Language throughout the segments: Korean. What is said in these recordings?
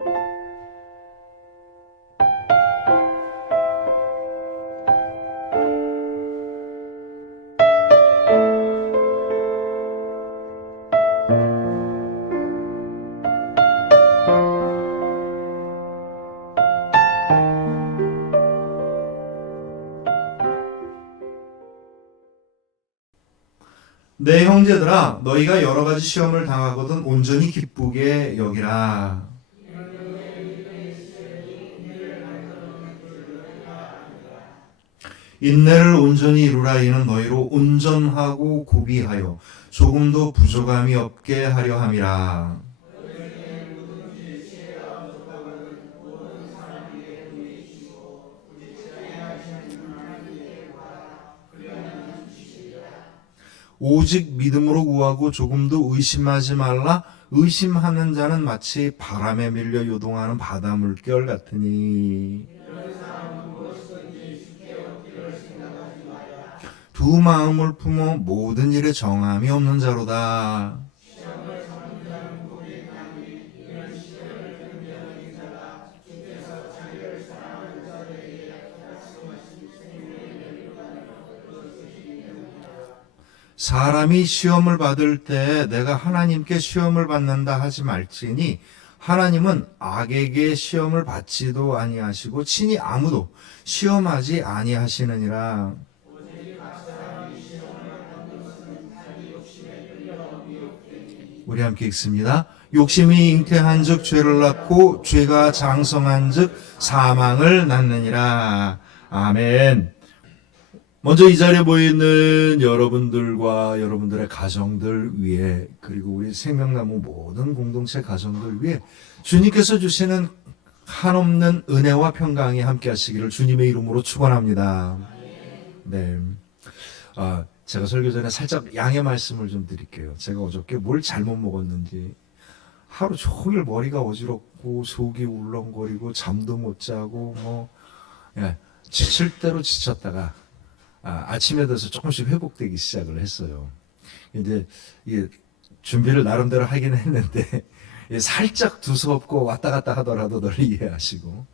내 형제들아, 너희가 여러 가지 시험을 당하거든 온전히 기쁘게 여기라. 인내를 온전히 이루라. 이는 너희로 온전하고 구비하여 조금도 부족함이 없게 하려 함이라. 오직 믿음으로 구하고 조금도 의심하지 말라. 의심하는 자는 마치 바람에 밀려 요동하는 바다 물결 같으니. 두 마음을 품어 모든 일에 정함이 없는 자로다. 사람이 시험을 받을 때 내가 하나님께 시험을 받는다 하지 말지니 하나님은 악에게 시험을 받지도 아니하시고 친히 아무도 시험하지 아니하시느니라. 우리 함께 읽습니다. 욕심이 잉태한 즉 죄를 낳고 죄가 장성한 즉 사망을 낳느니라. 아멘. 먼저 이 자리에 모여있는 여러분들과 여러분들의 가정들 위해, 그리고 우리 생명나무 모든 공동체 가정들 위해 주님께서 주시는 한없는 은혜와 평강이 함께 하시기를 주님의 이름으로 축원합니다. 네. 제가 설교 전에 살짝 양해 말씀을 좀 드릴게요. 제가 어저께 뭘 잘못 먹었는지 하루 종일 머리가 어지럽고 속이 울렁거리고 잠도 못 자고 지칠 대로 지쳤다가 아침에 돼서 조금씩 회복되기 시작을 했어요. 이제 준비를 나름대로 하긴 했는데 살짝 두서없고 왔다 갔다 하더라도 널 이해하시고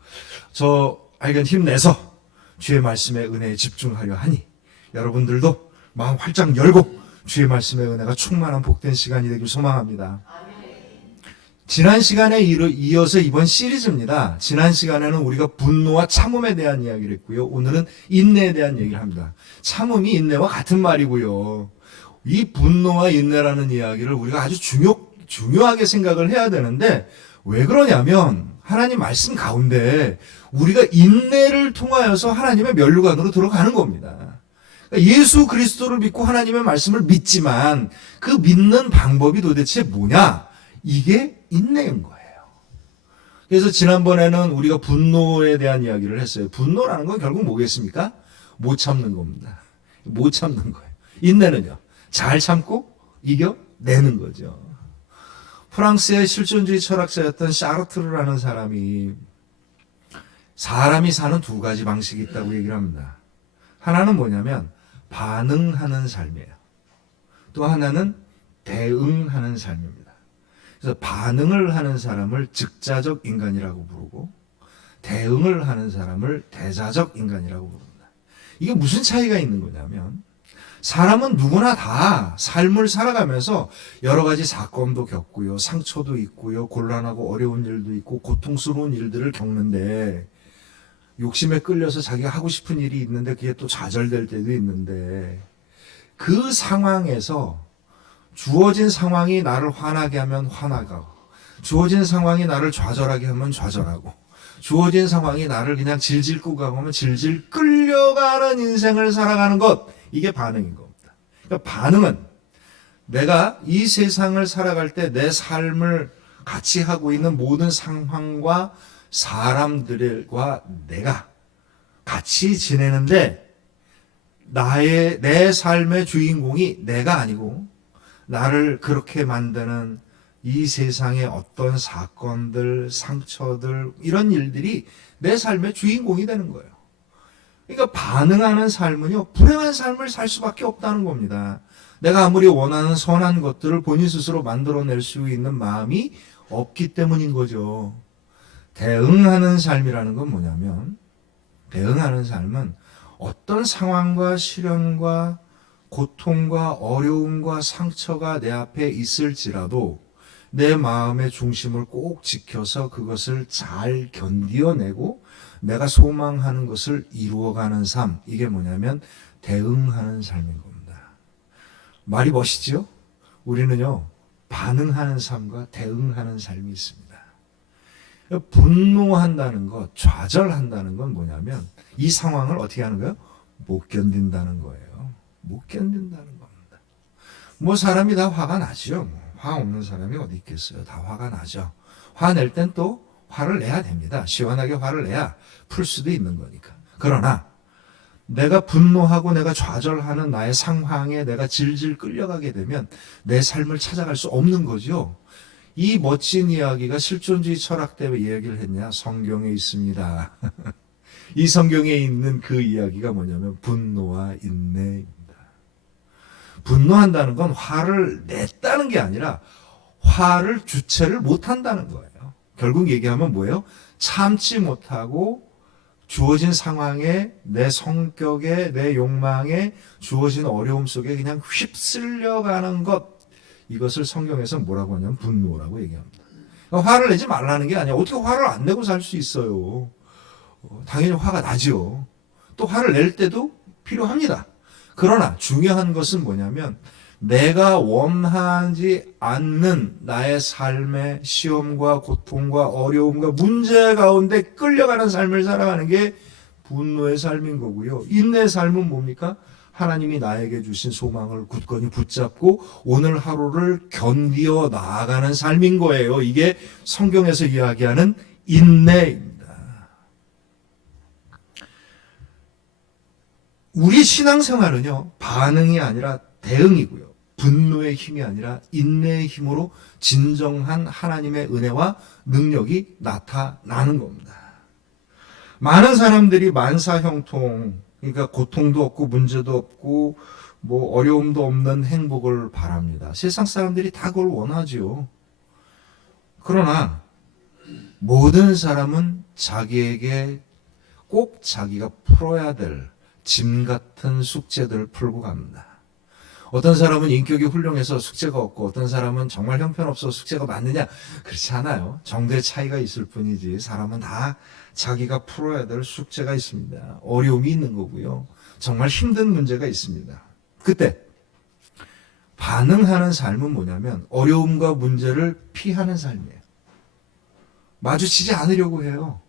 저 하여간 힘내서 주의 말씀의 은혜에 집중하려 하니 여러분들도 마음 활짝 열고 주의 말씀의 은혜가 충만한 복된 시간이 되길 소망합니다. 지난 시간에 이어서 이번 시리즈입니다. 지난 시간에는 우리가 분노와 참음에 대한 이야기를 했고요. 오늘은 인내에 대한 얘기를 합니다. 참음이 인내와 같은 말이고요. 이 분노와 인내라는 이야기를 우리가 아주 중요하게 생각을 해야 되는데 왜 그러냐면 하나님 말씀 가운데 우리가 인내를 통하여서 하나님의 면류관으로 들어가는 겁니다. 예수 그리스도를 믿고 하나님의 말씀을 믿지만 그 믿는 방법이 도대체 뭐냐? 이게 인내인 거예요. 그래서 지난번에는 우리가 분노에 대한 이야기를 했어요. 분노라는 건 결국 뭐겠습니까? 못 참는 겁니다. 못 참는 거예요. 인내는요, 잘 참고 이겨내는 거죠. 프랑스의 실존주의 철학자였던 샤르트르라는 사람이 사람이 사는 두 가지 방식이 있다고 얘기를 합니다. 하나는 뭐냐면 반응하는 삶이에요. 또 하나는 대응하는 삶입니다. 그래서 반응을 하는 사람을 즉자적 인간이라고 부르고 대응을 하는 사람을 대자적 인간이라고 부릅니다. 이게 무슨 차이가 있는 거냐면 사람은 누구나 다 삶을 살아가면서 여러 가지 사건도 겪고요. 상처도 있고요. 곤란하고 어려운 일도 있고 고통스러운 일들을 겪는데 욕심에 끌려서 자기가 하고 싶은 일이 있는데 그게 또 좌절될 때도 있는데 그 상황에서 주어진 상황이 나를 화나게 하면 화나고 주어진 상황이 나를 좌절하게 하면 좌절하고 주어진 상황이 나를 그냥 질질 끌고 가면 질질 끌려가는 인생을 살아가는 것, 이게 반응인 겁니다. 그러니까 반응은 내가 이 세상을 살아갈 때 내 삶을 같이 하고 있는 모든 상황과 사람들과 내가 같이 지내는데 내 삶의 주인공이 내가 아니고 나를 그렇게 만드는 이 세상의 어떤 사건들, 상처들, 이런 일들이 내 삶의 주인공이 되는 거예요. 그러니까 반응하는 삶은요, 불행한 삶을 살 수밖에 없다는 겁니다. 내가 아무리 원하는 선한 것들을 본인 스스로 만들어낼 수 있는 마음이 없기 때문인 거죠. 대응하는 삶이라는 건 뭐냐면, 대응하는 삶은 어떤 상황과 시련과 고통과 어려움과 상처가 내 앞에 있을지라도 내 마음의 중심을 꼭 지켜서 그것을 잘 견디어내고 내가 소망하는 것을 이루어가는 삶, 이게 뭐냐면 대응하는 삶인 겁니다. 말이 멋있죠? 우리는요, 반응하는 삶과 대응하는 삶이 있습니다. 분노한다는 것, 좌절한다는 건 뭐냐면 이 상황을 어떻게 하는 거예요? 못 견딘다는 거예요. 못 견딘다는 겁니다. 뭐 사람이 다 화가 나죠. 화 없는 사람이 어디 있겠어요. 다 화가 나죠. 화낼 땐 또 화를 내야 됩니다. 시원하게 화를 내야 풀 수도 있는 거니까. 그러나 내가 분노하고 내가 좌절하는 나의 상황에 내가 질질 끌려가게 되면 내 삶을 찾아갈 수 없는 거죠. 이 멋진 이야기가 실존주의 철학 때문에 이야기를 했냐? 성경에 있습니다. 이 성경에 있는 그 이야기가 뭐냐면 분노와 인내입니다. 분노한다는 건 화를 냈다는 게 아니라 화를 주체를 못한다는 거예요. 결국 얘기하면 뭐예요? 참지 못하고 주어진 상황에 내 성격에 내 욕망에 주어진 어려움 속에 그냥 휩쓸려가는 것, 이것을 성경에서 뭐라고 하냐면 분노라고 얘기합니다. 그러니까 화를 내지 말라는 게 아니야. 어떻게 화를 안 내고 살 수 있어요? 당연히 화가 나죠. 또 화를 낼 때도 필요합니다. 그러나 중요한 것은 뭐냐면 내가 원하지 않는 나의 삶의 시험과 고통과 어려움과 문제 가운데 끌려가는 삶을 살아가는 게 분노의 삶인 거고요. 인내의 삶은 뭡니까? 하나님이 나에게 주신 소망을 굳건히 붙잡고 오늘 하루를 견디어 나아가는 삶인 거예요. 이게 성경에서 이야기하는 인내입니다. 우리 신앙생활은요, 반응이 아니라 대응이고요. 분노의 힘이 아니라 인내의 힘으로 진정한 하나님의 은혜와 능력이 나타나는 겁니다. 많은 사람들이 만사형통, 그러니까 고통도 없고 문제도 없고 뭐 어려움도 없는 행복을 바랍니다. 세상 사람들이 다 그걸 원하지요. 그러나 모든 사람은 자기에게 꼭 자기가 풀어야 될 짐 같은 숙제들을 풀고 갑니다. 어떤 사람은 인격이 훌륭해서 숙제가 없고 어떤 사람은 정말 형편없어서 숙제가 많느냐? 그렇지 않아요. 정도의 차이가 있을 뿐이지 사람은 다 자기가 풀어야 될 숙제가 있습니다. 어려움이 있는 거고요. 정말 힘든 문제가 있습니다. 그때 반응하는 삶은 뭐냐면 어려움과 문제를 피하는 삶이에요. 마주치지 않으려고 해요.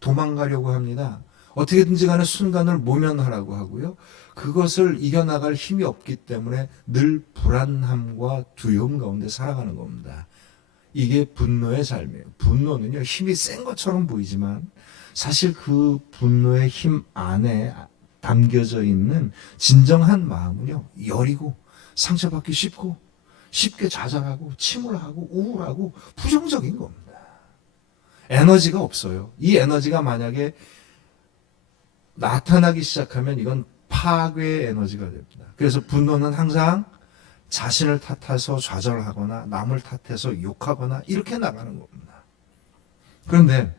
도망가려고 합니다. 어떻게든지 간에 순간을 모면하라고 하고요. 그것을 이겨나갈 힘이 없기 때문에 늘 불안함과 두려움 가운데 살아가는 겁니다. 이게 분노의 삶이에요. 분노는요, 힘이 센 것처럼 보이지만 사실 그 분노의 힘 안에 담겨져 있는 진정한 마음은요, 여리고 상처받기 쉽고 쉽게 좌절하고 침울하고 우울하고 부정적인 겁니다. 에너지가 없어요. 이 에너지가 만약에 나타나기 시작하면 이건 파괴의 에너지가 됩니다. 그래서 분노는 항상 자신을 탓해서 좌절하거나 남을 탓해서 욕하거나 이렇게 나가는 겁니다. 그런데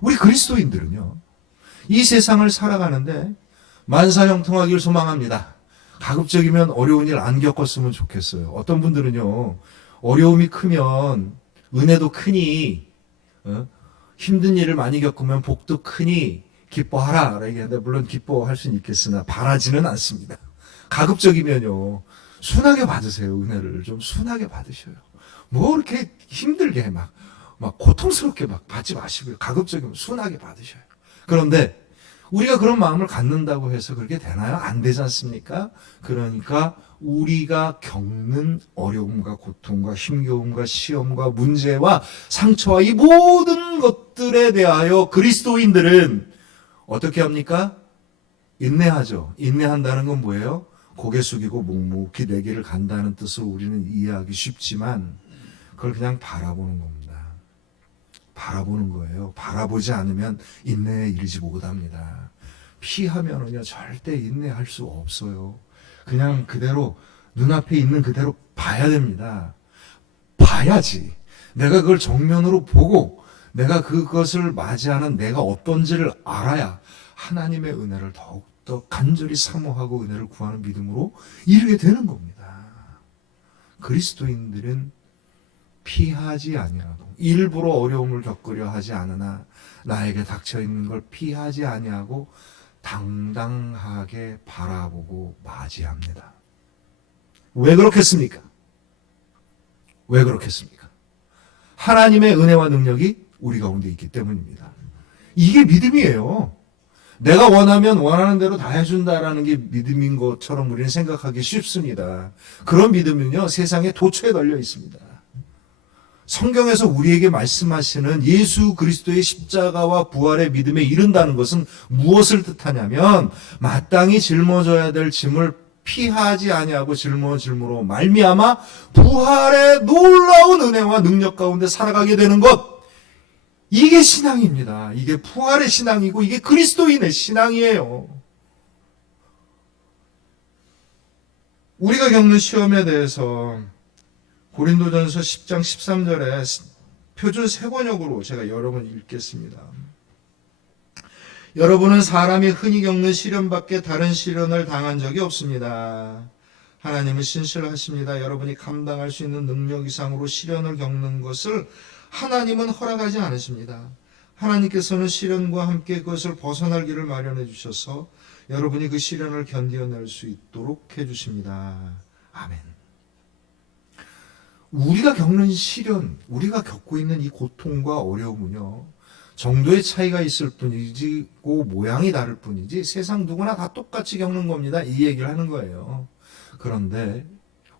우리 그리스도인들은요, 이 세상을 살아가는데 만사형통하기를 소망합니다. 가급적이면 어려운 일 안 겪었으면 좋겠어요. 어떤 분들은요, 어려움이 크면 은혜도 크니, 힘든 일을 많이 겪으면 복도 크니 기뻐하라 얘기하는데, 물론 기뻐할 수는 있겠으나 바라지는 않습니다. 가급적이면요, 순하게 받으세요. 은혜를 좀 순하게 받으셔요. 뭐 이렇게 힘들게 막 고통스럽게 막 받지 마시고요. 가급적이면 순하게 받으셔요. 그런데 우리가 그런 마음을 갖는다고 해서 그렇게 되나요? 안 되지 않습니까? 그러니까 우리가 겪는 어려움과 고통과 힘겨움과 시험과 문제와 상처와 이 모든 것들에 대하여 그리스도인들은 어떻게 합니까? 인내하죠. 인내한다는 건 뭐예요? 고개 숙이고 묵묵히 내 길을 간다는 뜻으로 우리는 이해하기 쉽지만 그걸 그냥 바라보는 겁니다. 바라보는 거예요. 바라보지 않으면 인내에 이르지 못합니다. 피하면은요, 절대 인내할 수 없어요. 그냥 그대로 눈앞에 있는 그대로 봐야 됩니다. 봐야지. 내가 그걸 정면으로 보고 내가 그것을 맞이하는 내가 어떤지를 알아야 하나님의 은혜를 더욱더 간절히 사모하고 은혜를 구하는 믿음으로 이르게 되는 겁니다. 그리스도인들은 피하지 아니하고 일부러 어려움을 겪으려 하지 않으나 나에게 닥쳐있는 걸 피하지 아니하고 당당하게 바라보고 맞이합니다. 왜 그렇겠습니까? 왜 그렇겠습니까? 하나님의 은혜와 능력이 우리 가운데 있기 때문입니다. 이게 믿음이에요. 내가 원하면 원하는 대로 다 해준다라는 게 믿음인 것처럼 우리는 생각하기 쉽습니다. 그런 믿음은요, 세상에 도처에 널려 있습니다. 성경에서 우리에게 말씀하시는 예수 그리스도의 십자가와 부활의 믿음에 이른다는 것은 무엇을 뜻하냐면 마땅히 짊어져야 될 짐을 피하지 아니하고 짊어짐으로 말미암아 부활의 놀라운 은혜와 능력 가운데 살아가게 되는 것, 이게 신앙입니다. 이게 부활의 신앙이고 이게 그리스도인의 신앙이에요. 우리가 겪는 시험에 대해서 고린도전서 10장 13절에 표준 세번역으로 제가 여러분 읽겠습니다. 여러분은 사람이 흔히 겪는 시련밖에 다른 시련을 당한 적이 없습니다. 하나님은 신실하십니다. 여러분이 감당할 수 있는 능력 이상으로 시련을 겪는 것을 하나님은 허락하지 않으십니다. 하나님께서는 시련과 함께 그것을 벗어날 길을 마련해 주셔서 여러분이 그 시련을 견뎌낼 수 있도록 해주십니다. 아멘. 우리가 겪는 시련, 우리가 겪고 있는 이 고통과 어려움은요, 정도의 차이가 있을 뿐이지, 모양이 다를 뿐이지 세상 누구나 다 똑같이 겪는 겁니다. 이 얘기를 하는 거예요. 그런데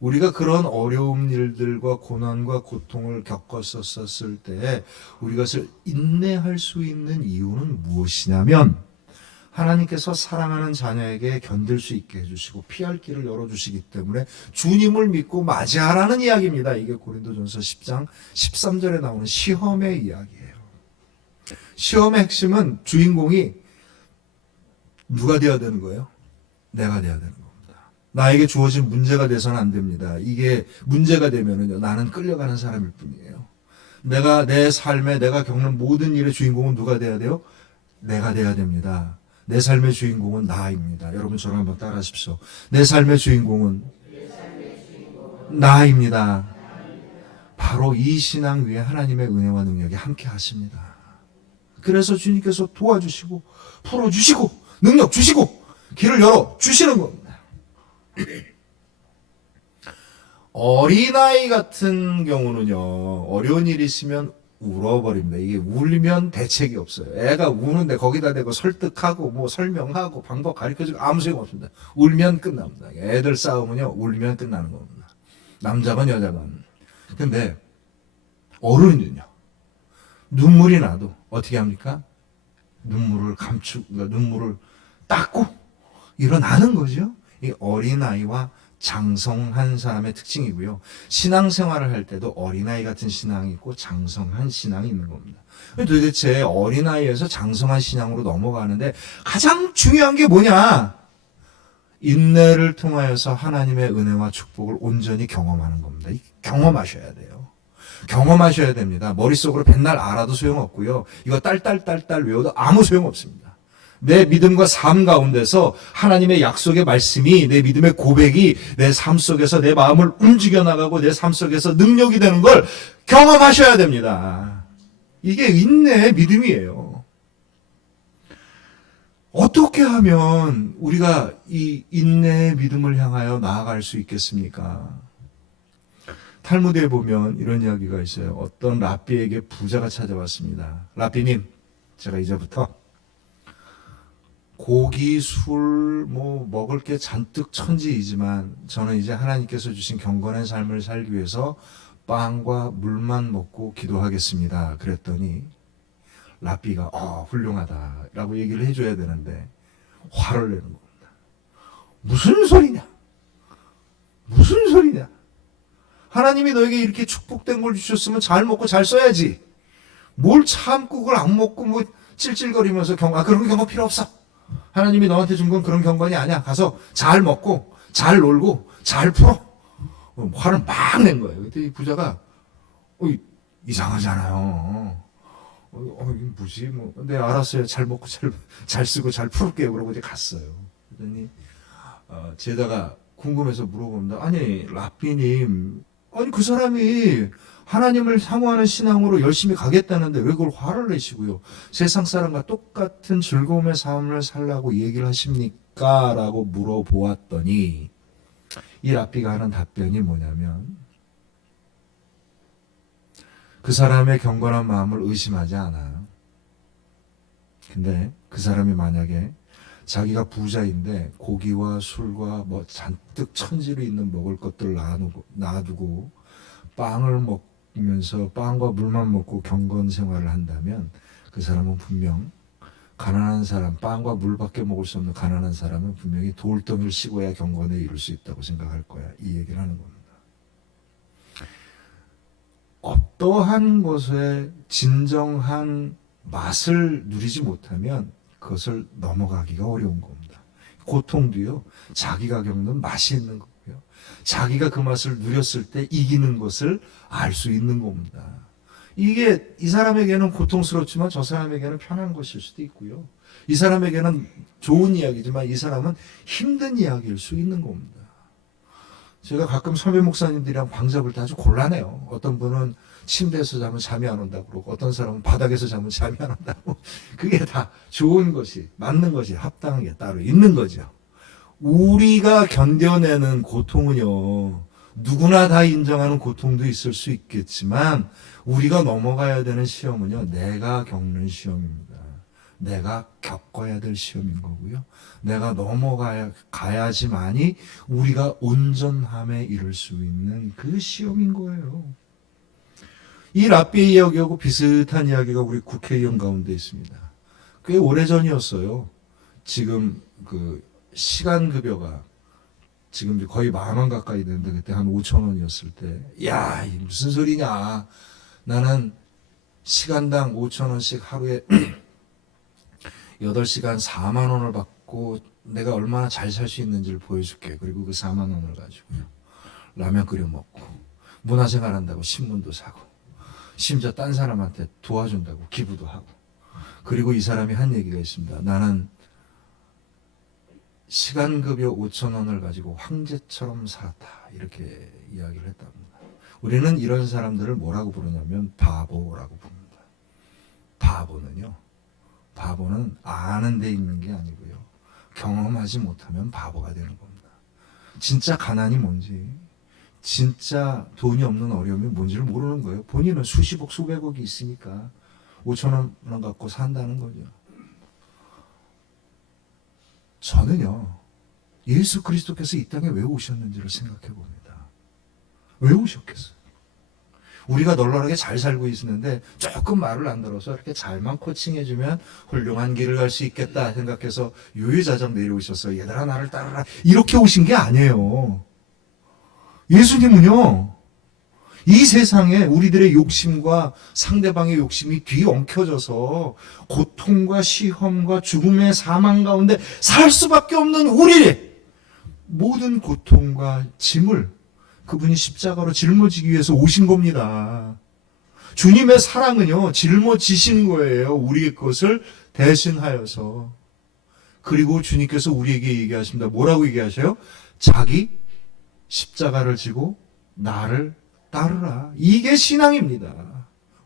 우리가 그런 어려운 일들과 고난과 고통을 겪었었을 때 우리가 그것을 인내할 수 있는 이유는 무엇이냐면 하나님께서 사랑하는 자녀에게 견딜 수 있게 해주시고 피할 길을 열어주시기 때문에 주님을 믿고 맞이하라는 이야기입니다. 이게 고린도전서 10장 13절에 나오는 시험의 이야기예요. 시험의 핵심은 주인공이 누가 되어야 되는 거예요? 내가 되어야 되는 겁니다. 나에게 주어진 문제가 돼서는 안 됩니다. 이게 문제가 되면은요, 나는 끌려가는 사람일 뿐이에요. 내가 내 삶에 내가 겪는 모든 일의 주인공은 누가 돼야 돼요? 내가 돼야 됩니다. 내 삶의 주인공은 나입니다. 여러분 저를 한번 따라하십시오. 내 삶의 주인공은 나입니다. 바로 이 신앙 위에 하나님의 은혜와 능력이 함께 하십니다. 그래서 주님께서 도와주시고 풀어주시고 능력 주시고 길을 열어주시는 겁니다. 어린아이 같은 경우는요, 어려운 일이 있으면 울어버립니다. 이게 울면 대책이 없어요. 애가 우는데 거기다 대고 설득하고 뭐 설명하고 방법 가르쳐주고 아무 소용 없습니다. 울면 끝납니다. 애들 싸움은요, 울면 끝나는 겁니다. 남자건 여자건. 근데 어른은요, 눈물이 나도 어떻게 합니까? 눈물을 눈물을 닦고 일어나는 거죠. 이 어린아이와 장성한 사람의 특징이고요. 신앙생활을 할 때도 어린아이 같은 신앙이 있고 장성한 신앙이 있는 겁니다. 도대체 어린아이에서 장성한 신앙으로 넘어가는데 가장 중요한 게 뭐냐? 인내를 통하여서 하나님의 은혜와 축복을 온전히 경험하는 겁니다. 경험하셔야 돼요. 경험하셔야 됩니다. 머릿속으로 맨날 알아도 소용없고요. 이거 딸딸딸딸 외워도 아무 소용없습니다. 내 믿음과 삶 가운데서 하나님의 약속의 말씀이, 내 믿음의 고백이 내 삶 속에서 내 마음을 움직여 나가고 내 삶 속에서 능력이 되는 걸 경험하셔야 됩니다. 이게 인내의 믿음이에요. 어떻게 하면 우리가 이 인내의 믿음을 향하여 나아갈 수 있겠습니까? 탈무드에 보면 이런 이야기가 있어요. 어떤 랍비에게 부자가 찾아왔습니다. 랍비님, 제가 이제부터 고기, 술, 먹을 게 잔뜩 천지이지만 저는 이제 하나님께서 주신 경건한 삶을 살기 위해서 빵과 물만 먹고 기도하겠습니다. 그랬더니 랍비가 훌륭하다라고 얘기를 해줘야 되는데 화를 내는 겁니다. 무슨 소리냐? 무슨 소리냐? 하나님이 너에게 이렇게 축복된 걸 주셨으면 잘 먹고 잘 써야지. 뭘 참고 그걸 안 먹고 찔찔거리면서 그런 경험 필요 없어. 하나님이 너한테 준 건 그런 경건이 아니야. 가서 잘 먹고 잘 놀고 잘 풀어. 화를 막 낸 거예요. 그때 이 부자가 이상하잖아요. 뭐지 뭐 근데 알았어요. 잘 먹고 잘 쓰고 잘 풀을게요. 그러고 이제 갔어요. 그러더니 제다가 궁금해서 물어봅니다. 아니 라삐님, 아니 그 사람이 하나님을 사모하는 신앙으로 열심히 가겠다는데 왜 그걸 화를 내시고요? 세상 사람과 똑같은 즐거움의 삶을 살라고 얘기를 하십니까? 라고 물어보았더니 이 라삐가 하는 답변이 뭐냐면, 그 사람의 경건한 마음을 의심하지 않아요. 근데 그 사람이 만약에 자기가 부자인데 고기와 술과 뭐 잔뜩 천지로 있는 먹을 것들을 놔두고 빵을 먹으면서 빵과 물만 먹고 경건 생활을 한다면 그 사람은 분명 가난한 사람, 빵과 물밖에 먹을 수 없는 가난한 사람은 분명히 돌덩이를 씌고야 경건에 이룰 수 있다고 생각할 거야. 이 얘기를 하는 겁니다. 어떠한 것에 진정한 맛을 누리지 못하면 그것을 넘어가기가 어려운 겁니다. 고통도요, 자기가 겪는 맛이 있는 거고요. 자기가 그 맛을 누렸을 때 이기는 것을 알 수 있는 겁니다. 이게 이 사람에게는 고통스럽지만 저 사람에게는 편한 것일 수도 있고요. 이 사람에게는 좋은 이야기지만 이 사람은 힘든 이야기일 수 있는 겁니다. 제가 가끔 선배 목사님들이랑 방 잡을 때 아주 곤란해요. 어떤 분은 침대에서 자면 잠이 안 온다고 그러고 어떤 사람은 바닥에서 자면 잠이 안 온다고. 그게 다 좋은 것이, 맞는 것이, 합당한 게 따로 있는 거죠. 우리가 견뎌내는 고통은요, 누구나 다 인정하는 고통도 있을 수 있겠지만 우리가 넘어가야 되는 시험은요, 내가 겪는 시험입니다. 내가 겪어야 될 시험인 거고요. 내가 넘어가야지만이 우리가 온전함에 이를 수 있는 그 시험인 거예요. 이 라삐의 이야기하고 비슷한 이야기가 우리 국회의원 가운데 있습니다. 꽤 오래전이었어요. 지금 그 시간급여가 지금 거의 10,000원 가까이 되는데 그때 한 5,000원이었을 때, 야, 무슨 소리냐. 나는 시간당 5,000원씩 하루에 8시간 4만 원을 받고 내가 얼마나 잘 살 수 있는지를 보여줄게. 그리고 그 4만 원을 가지고요, 라면 끓여 먹고 문화생활 한다고 신문도 사고 심지어 딴 사람한테 도와준다고 기부도 하고. 그리고 이 사람이 한 얘기가 있습니다. 나는 시간급여 5,000원을 가지고 황제처럼 살았다. 이렇게 이야기를 했답니다. 우리는 이런 사람들을 뭐라고 부르냐면 바보라고 부릅니다. 바보는 아는 데 있는 게 아니고요, 경험하지 못하면 바보가 되는 겁니다. 진짜 가난이 뭔지, 진짜 돈이 없는 어려움이 뭔지를 모르는 거예요. 본인은 수십억 수백억이 있으니까 5,000원 갖고 산다는 거죠. 저는요, 예수 그리스도께서 이 땅에 왜 오셨는지를 생각해 봅니다. 왜 오셨겠어요? 우리가 널널하게 잘 살고 있는데 조금 말을 안 들어서 이렇게 잘만 코칭해주면 훌륭한 길을 갈 수 있겠다 생각해서 유유자적 내려오셔서 얘들아 나를 따르라 이렇게 오신 게 아니에요. 예수님은요, 이 세상에 우리들의 욕심과 상대방의 욕심이 뒤엉켜져서 고통과 시험과 죽음의 사망 가운데 살 수밖에 없는 우리의 모든 고통과 짐을 그분이 십자가로 짊어지기 위해서 오신 겁니다. 주님의 사랑은요, 짊어지신 거예요. 우리의 것을 대신하여서. 그리고 주님께서 우리에게 얘기하십니다. 뭐라고 얘기하셔요? 자기 십자가를 지고 나를 따르라. 이게 신앙입니다.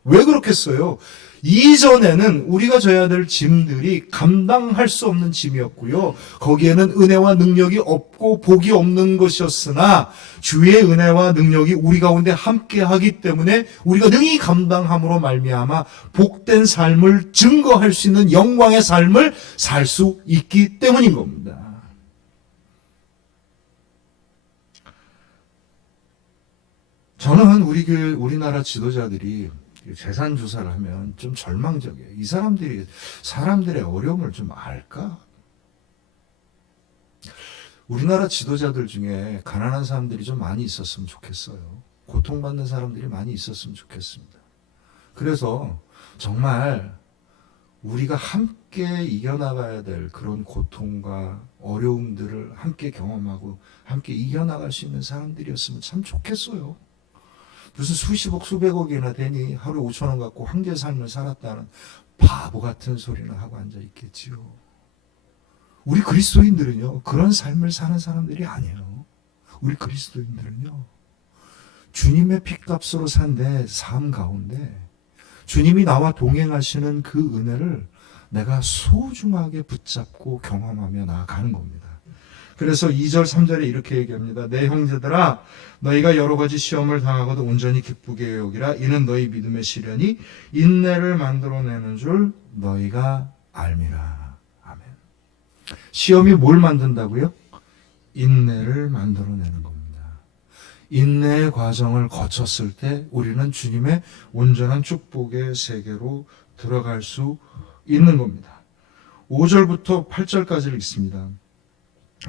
왜 그렇겠어요? 이전에는 우리가 져야 될 짐들이 감당할 수 없는 짐이었고요. 거기에는 은혜와 능력이 없고 복이 없는 것이었으나 주의 은혜와 능력이 우리 가운데 함께하기 때문에 우리가 능히 감당함으로 말미암아 복된 삶을 증거할 수 있는 영광의 삶을 살 수 있기 때문인 겁니다. 저는 우리나라 지도자들이 재산 조사를 하면 좀 절망적이에요. 이 사람들이 사람들의 어려움을 좀 알까? 우리나라 지도자들 중에 가난한 사람들이 좀 많이 있었으면 좋겠어요. 고통받는 사람들이 많이 있었으면 좋겠습니다. 그래서 정말 우리가 함께 이겨나가야 될 그런 고통과 어려움들을 함께 경험하고 함께 이겨나갈 수 있는 사람들이었으면 참 좋겠어요. 무슨 수십억 수백억이나 되니 하루에 5,000원 갖고 황제 삶을 살았다는 바보 같은 소리나 하고 앉아 있겠지요. 우리 그리스도인들은요, 그런 삶을 사는 사람들이 아니에요. 우리 그리스도인들은요, 주님의 핏값으로 산 내 삶 가운데 주님이 나와 동행하시는 그 은혜를 내가 소중하게 붙잡고 경험하며 나아가는 겁니다. 그래서 2절, 3절에 이렇게 얘기합니다. 내 형제들아, 너희가 여러 가지 시험을 당하고도 온전히 기쁘게 여기라. 이는 너희 믿음의 시련이 인내를 만들어내는 줄 너희가 알미라. 아멘. 시험이 뭘 만든다고요? 인내를 만들어내는 겁니다. 인내의 과정을 거쳤을 때 우리는 주님의 온전한 축복의 세계로 들어갈 수 있는 겁니다. 5절부터 8절까지를 읽습니다.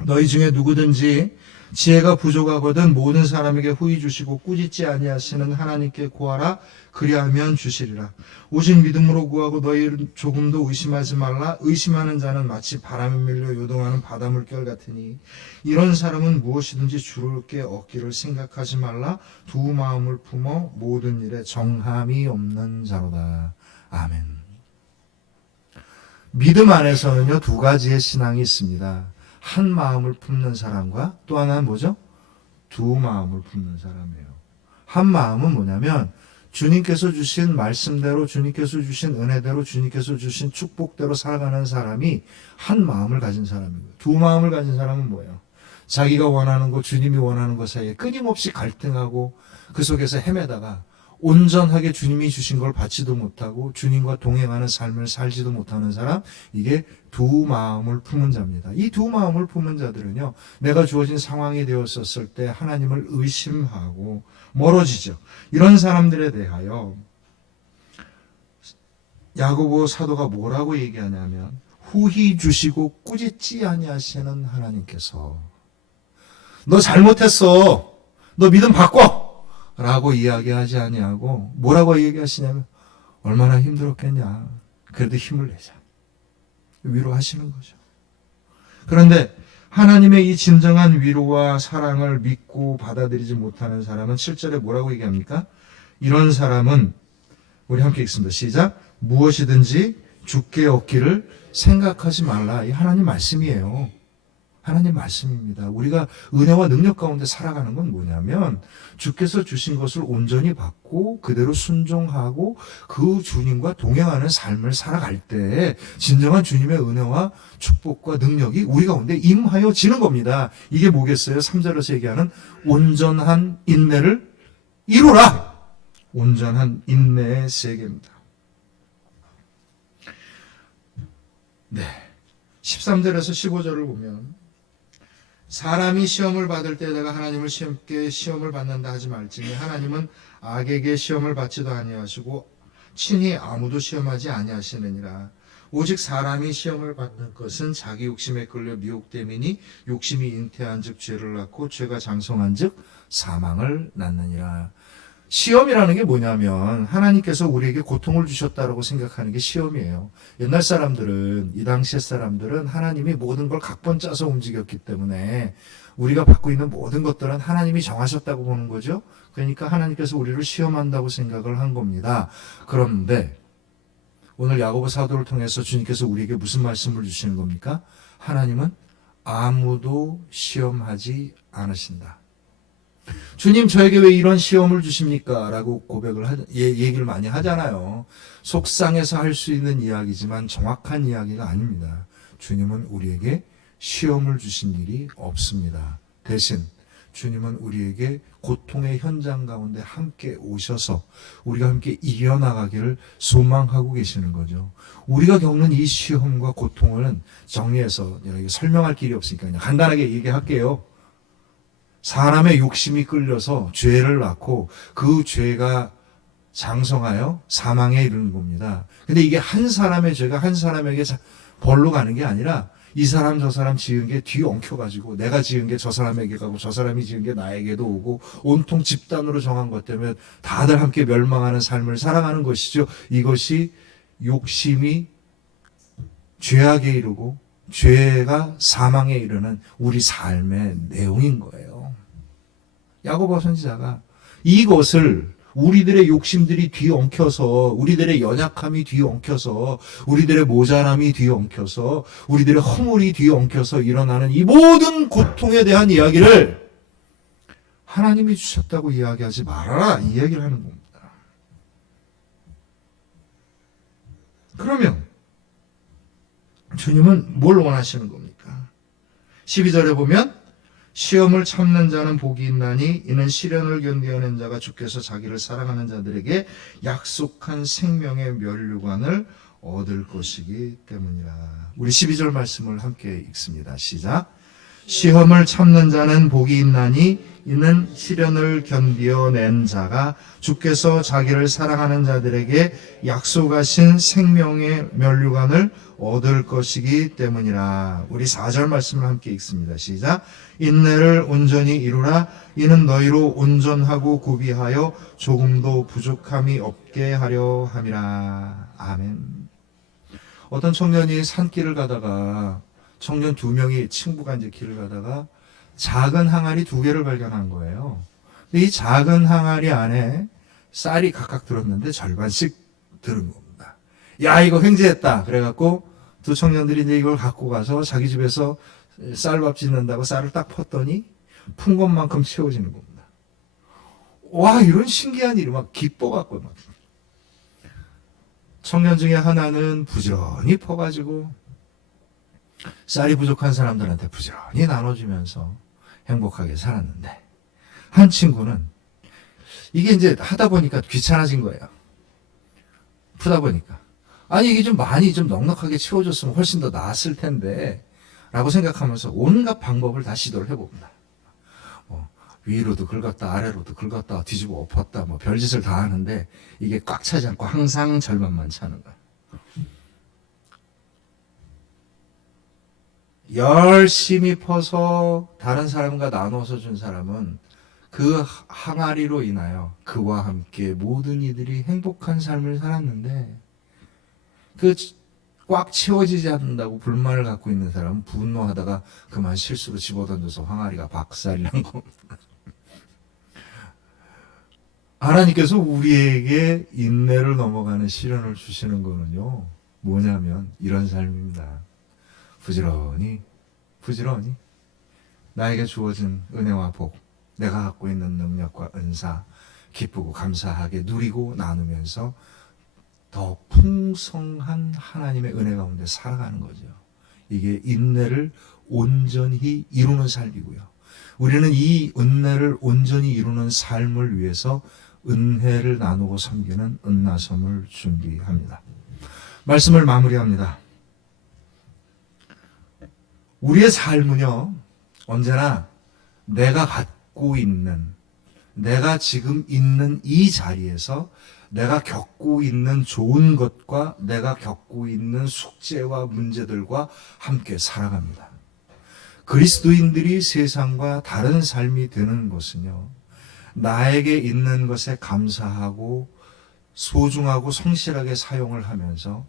너희 중에 누구든지 지혜가 부족하거든 모든 사람에게 후히 주시고 꾸짖지 아니하시는 하나님께 구하라. 그리하면 주시리라. 오직 믿음으로 구하고 너희 조금도 의심하지 말라. 의심하는 자는 마치 바람에 밀려 요동하는 바닷물결 같으니 이런 사람은 무엇이든지 주를 게 얻기를 생각하지 말라. 두 마음을 품어 모든 일에 정함이 없는 자로다. 아멘. 믿음 안에서는요, 두 가지의 신앙이 있습니다. 한 마음을 품는 사람과 또 하나는 뭐죠? 두 마음을 품는 사람이에요. 한 마음은 뭐냐면 주님께서 주신 말씀대로, 주님께서 주신 은혜대로, 주님께서 주신 축복대로 살아가는 사람이 한 마음을 가진 사람이고요. 두 마음을 가진 사람은 뭐예요? 자기가 원하는 것, 주님이 원하는 것 사이에 끊임없이 갈등하고 그 속에서 헤매다가 온전하게 주님이 주신 걸 받지도 못하고 주님과 동행하는 삶을 살지도 못하는 사람, 이게 두 마음을 품은 자입니다. 이 두 마음을 품은 자들은요, 내가 주어진 상황이 되었었을 때 하나님을 의심하고 멀어지죠. 이런 사람들에 대하여 야고보 사도가 뭐라고 얘기하냐면 후히 주시고 꾸짖지 아니하시는 하나님께서 너 잘못했어, 너 믿음 바꿔 라고 이야기하지 아니하고 뭐라고 얘기하시냐면 얼마나 힘들었겠냐, 그래도 힘을 내자, 위로하시는 거죠. 그런데 하나님의 이 진정한 위로와 사랑을 믿고 받아들이지 못하는 사람은 7절에 뭐라고 얘기합니까? 이런 사람은, 우리 함께 읽습니다. 시작. 무엇이든지 주께 얻기를 생각하지 말라. 이 하나님 말씀이에요. 하나님 말씀입니다. 우리가 은혜와 능력 가운데 살아가는 건 뭐냐면 주께서 주신 것을 온전히 받고 그대로 순종하고 그 주님과 동행하는 삶을 살아갈 때 진정한 주님의 은혜와 축복과 능력이 우리 가운데 임하여지는 겁니다. 이게 뭐겠어요? 3절에서 얘기하는 온전한 인내를 이루라. 온전한 인내의 세계입니다. 네, 13절에서 15절을 보면 사람이 시험을 받을 때에다가 하나님을 쉽게 시험을 받는다 하지 말지니 하나님은 악에게 시험을 받지도 아니하시고 친히 아무도 시험하지 아니하시느니라. 오직 사람이 시험을 받는 것은 자기 욕심에 끌려 미혹됨이니 욕심이 잉태한 즉 죄를 낳고 죄가 장성한 즉 사망을 낳느니라. 시험이라는 게 뭐냐면 하나님께서 우리에게 고통을 주셨다라고 생각하는 게 시험이에요. 옛날 사람들은, 이 당시의 사람들은 하나님이 모든 걸 각본 짜서 움직였기 때문에 우리가 받고 있는 모든 것들은 하나님이 정하셨다고 보는 거죠. 그러니까 하나님께서 우리를 시험한다고 생각을 한 겁니다. 그런데 오늘 야고보 사도를 통해서 주님께서 우리에게 무슨 말씀을 주시는 겁니까? 하나님은 아무도 시험하지 않으신다. 주님, 저에게 왜 이런 시험을 주십니까? 라고 얘기를 많이 하잖아요. 속상해서 할 수 있는 이야기지만 정확한 이야기가 아닙니다. 주님은 우리에게 시험을 주신 일이 없습니다. 대신 주님은 우리에게 고통의 현장 가운데 함께 오셔서 우리가 함께 이겨나가기를 소망하고 계시는 거죠. 우리가 겪는 이 시험과 고통을 정리해서 설명할 길이 없으니까 그냥 간단하게 얘기할게요. 사람의 욕심이 끌려서 죄를 낳고 그 죄가 장성하여 사망에 이르는 겁니다. 근데 이게 한 사람의 죄가 한 사람에게 벌로 가는 게 아니라 이 사람 저 사람 지은 게 뒤엉켜가지고 내가 지은 게 저 사람에게 가고 저 사람이 지은 게 나에게도 오고 온통 집단으로 정한 것 때문에 다들 함께 멸망하는 삶을 살아가는 것이죠. 이것이 욕심이 죄악에 이르고 죄가 사망에 이르는 우리 삶의 내용인 거예요. 야고보 선지자가 이것을 우리들의 욕심들이 뒤엉켜서, 우리들의 연약함이 뒤엉켜서, 우리들의 모자람이 뒤엉켜서, 우리들의 허물이 뒤엉켜서 일어나는 이 모든 고통에 대한 이야기를 하나님이 주셨다고 이야기하지 말아라, 이 이야기를 하는 겁니다. 그러면 주님은 뭘 원하시는 겁니까? 12절에 보면 시험을 참는 자는 복이 있나니 이는 시련을 견디어낸 자가 주께서 자기를 사랑하는 자들에게 약속한 생명의 면류관을 얻을 것이기 때문이라. 우리 12절 말씀을 함께 읽습니다. 시작. 시험을 참는 자는 복이 있나니 이는 시련을 견디어낸 자가 주께서 자기를 사랑하는 자들에게 약속하신 생명의 면류관을 얻을 것이기 때문이라. 우리 4절 말씀을 함께 읽습니다. 시작. 인내를 온전히 이루라. 이는 너희로 온전하고 구비하여 조금도 부족함이 없게 하려 함이라. 아멘. 어떤 청년이 산길을 가다가, 청년 2명이 친구가 이제 길을 가다가 작은 항아리 2개를 발견한 거예요. 근데 이 작은 항아리 안에 쌀이 각각 들었는데 절반씩 들은 겁니다. 야, 이거 횡재했다. 그래갖고 두 청년들이 이제 이걸 갖고 가서 자기 집에서 쌀밥 짓는다고 쌀을 딱 펐더니 푼 것만큼 채워지는 겁니다. 와, 이런 신기한 일이 막 기뻐갖고 막. 청년 중에 하나는 부지런히 퍼가지고 쌀이 부족한 사람들한테 부지런히 나눠주면서 행복하게 살았는데, 한 친구는 이게 이제 하다 보니까 귀찮아진 거예요. 푸다 보니까. 아니, 이게 좀 많이 좀 넉넉하게 채워줬으면 훨씬 더 나았을 텐데 라고 생각하면서 온갖 방법을 다 시도를 해봅니다. 위로도 긁었다, 아래로도 긁었다, 뒤집어 엎었다, 별짓을 다 하는데 이게 꽉 차지 않고 항상 절반만 차는 거예요. 열심히 퍼서 다른 사람과 나눠서 준 사람은 그 항아리로 인하여 그와 함께 모든 이들이 행복한 삶을 살았는데, 그 꽉 채워지지 않는다고 불만을 갖고 있는 사람은 분노하다가 그만 실수로 집어던져서 항아리가 박살이 난 겁니다. 하나님께서 우리에게 인내를 넘어가는 시련을 주시는 거는요, 뭐냐면 이런 삶입니다. 부지런히 나에게 주어진 은혜와 복, 내가 갖고 있는 능력과 은사 기쁘고 감사하게 누리고 나누면서 더 풍성한 하나님의 은혜 가운데 살아가는 거죠. 이게 인내를 온전히 이루는 삶이고요. 우리는 이 은혜를 온전히 이루는 삶을 위해서 은혜를 나누고 섬기는 은나섬을 준비합니다. 말씀을 마무리합니다. 우리의 삶은요, 언제나 내가 갖고 있는, 내가 지금 있는 이 자리에서 내가 겪고 있는 좋은 것과 내가 겪고 있는 숙제와 문제들과 함께 살아갑니다. 그리스도인들이 세상과 다른 삶이 되는 것은요, 나에게 있는 것에 감사하고 소중하고 성실하게 사용을 하면서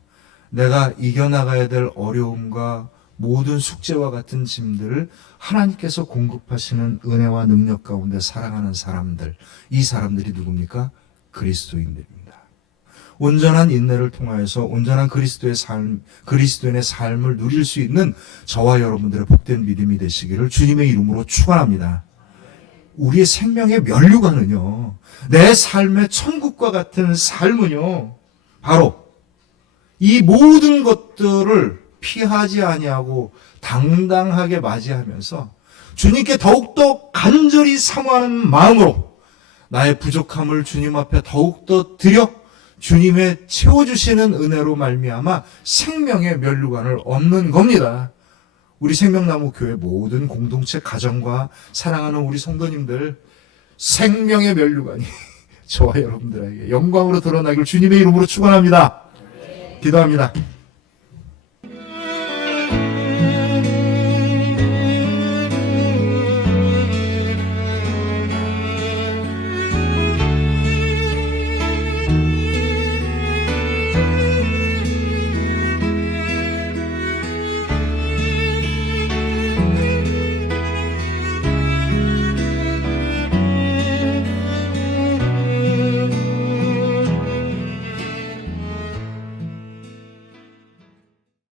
내가 이겨나가야 될 어려움과 모든 숙제와 같은 짐들을 하나님께서 공급하시는 은혜와 능력 가운데 살아가는 사람들, 이 사람들이 누굽니까? 그리스도인들입니다. 온전한 인내를 통하여서 온전한 그리스도인의 삶을 누릴 수 있는 저와 여러분들의 복된 믿음이 되시기를 주님의 이름으로 축원합니다. 우리의 생명의 면류관은요, 내 삶의 천국과 같은 삶은요, 바로 이 모든 것들을 피하지 아니하고 당당하게 맞이하면서 주님께 더욱더 간절히 사모하는 마음으로 나의 부족함을 주님 앞에 더욱더 드려 주님의 채워주시는 은혜로 말미암아 생명의 면류관을 얻는 겁니다. 우리 생명나무 교회 모든 공동체 가정과 사랑하는 우리 성도님들, 생명의 면류관이 저와 여러분들에게 영광으로 드러나기를 주님의 이름으로 축원합니다. 기도합니다.